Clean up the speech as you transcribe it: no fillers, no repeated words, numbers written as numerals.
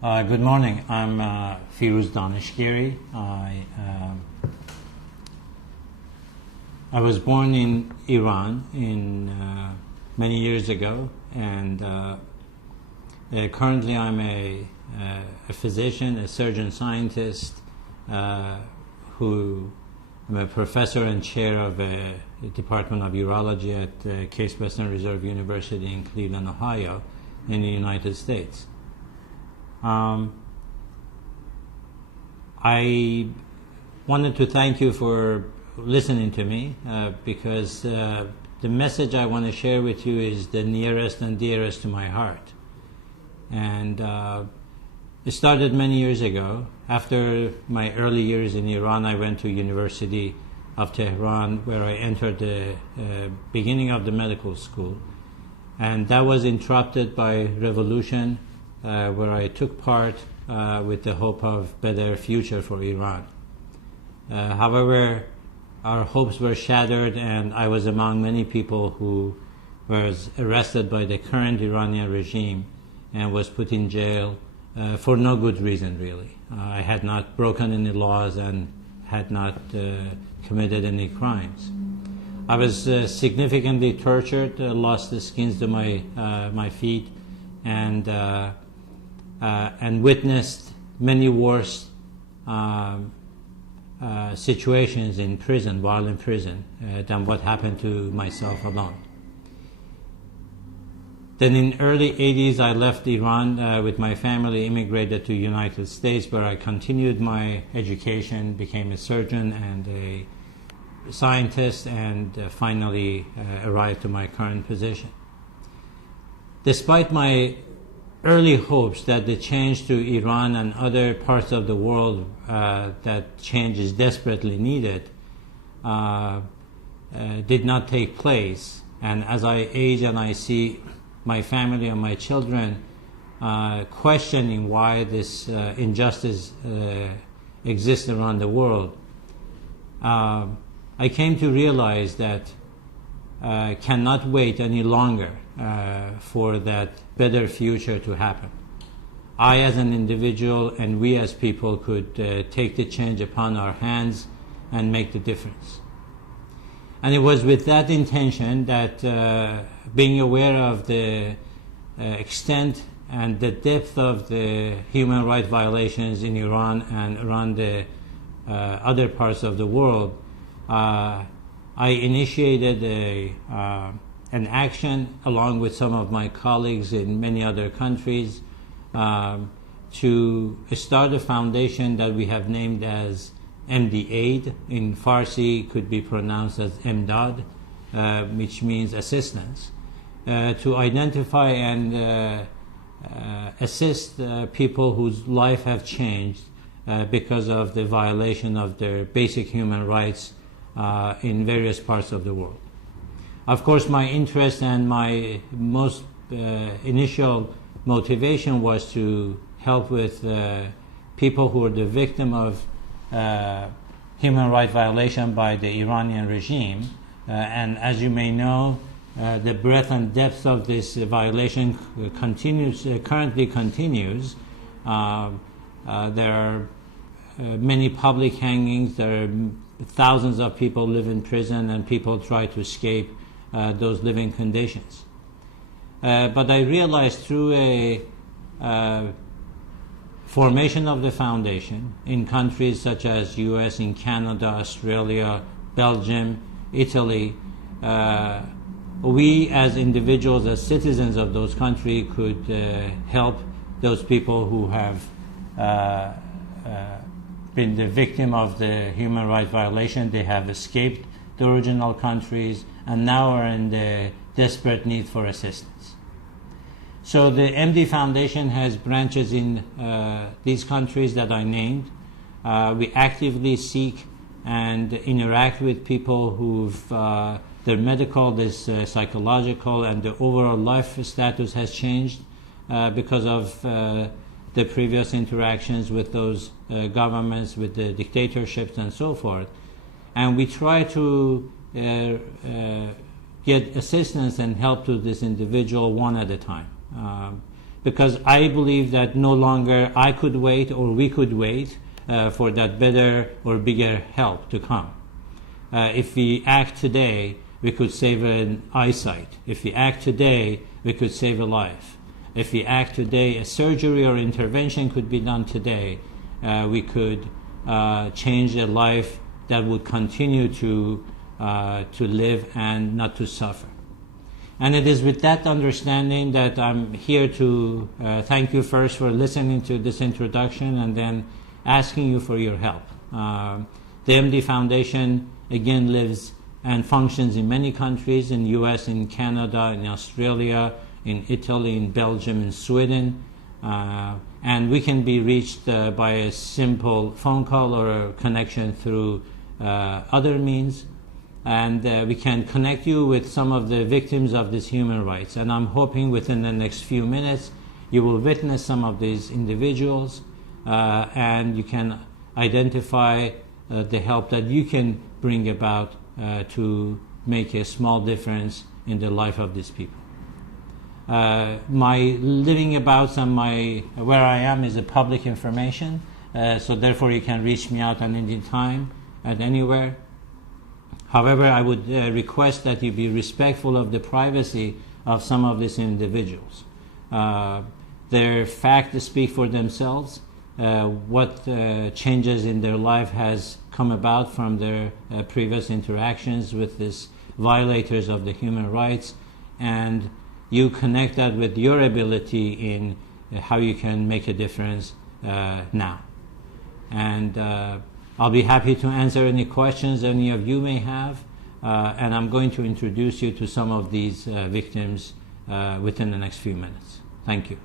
Good morning. I'm Firouz Daneshgari. I was born in Iran many years ago, and currently I'm a physician, a surgeon scientist, who I'm a professor and chair of a Department of Urology at Case Western Reserve University in Cleveland, Ohio, in the United States. I wanted to thank you for listening to me because the message I want to share with you is the nearest and dearest to my heart. And it started many years ago. After my early years in Iran, I went to University of Tehran, where I entered the beginning of the medical school. And that was interrupted by revolution, where I took part with the hope of better future for Iran. However, our hopes were shattered, and I was among many people who was arrested by the current Iranian regime and was put in jail for no good reason, really. I had not broken any laws and had not committed any crimes. I was significantly tortured, lost the skins to my feet, and witnessed many worse situations in prison, while in prison, than what happened to myself alone. Then in early 80s, I left Iran with my family, immigrated to United States, where I continued my education, became a surgeon and a scientist, and finally arrived to my current position. Despite my early hopes that the change to Iran and other parts of the world, that change is desperately needed, did not take place. And as I age and I see my family and my children questioning why this injustice exists around the world, I came to realize that I cannot wait any longer for that better future to happen. I as an individual and we as people could take the change upon our hands and make the difference. And it was with that intention that being aware of the extent and the depth of the human rights violations in Iran and around the other parts of the world, I initiated an action along with some of my colleagues in many other countries to start a foundation that we have named as MD Aid. In Farsi could be pronounced as MDAD, which means assistance, to identify and assist people whose life have changed because of the violation of their basic human rights in various parts of the world. Of course, my interest and my most initial motivation was to help with people who were the victim of human rights violation by the Iranian regime. And as you may know, the breadth and depth of this violation currently continues. There are many public hangings. There are thousands of people live in prison, and people try to escape those living conditions. But I realized through a formation of the foundation in countries such as US, in Canada, Australia, Belgium, Italy, we as individuals, as citizens of those countries, could help those people who have been the victim of the human rights violation. They have escaped the original countries and now are in the desperate need for assistance. So the MD Foundation has branches in these countries that I named. We actively seek and interact with people who've their medical, psychological, and the overall life status has changed because of the previous interactions with those governments, with the dictatorships and so forth. And we try to get assistance and help to this individual one at a time. because I believe that no longer I could wait or we could wait for that better or bigger help to come. If we act today, we could save an eyesight. If we act today, we could save a life. If we act today, a surgery or intervention could be done today. We could change a life that would continue to live and not to suffer. And it is with that understanding that I'm here to thank you first for listening to this introduction and then asking you for your help. The MD Foundation, again, lives and functions in many countries, in the US, in Canada, in Australia, in Italy, in Belgium, in Sweden. And we can be reached by a simple phone call or a connection through other means. And we can connect you with some of the victims of these human rights. And I'm hoping within the next few minutes you will witness some of these individuals and you can identify the help that you can bring about to make a small difference in the life of these people. My living abouts and where I am is a public information, so therefore you can reach me out at any time, at anywhere. However, I would request that you be respectful of the privacy of some of these individuals. Their facts speak for themselves. What changes in their life has come about from their previous interactions with these violators of the human rights, and you connect that with your ability in how you can make a difference now. And I'll be happy to answer any questions any of you may have, and I'm going to introduce you to some of these victims within the next few minutes. Thank you.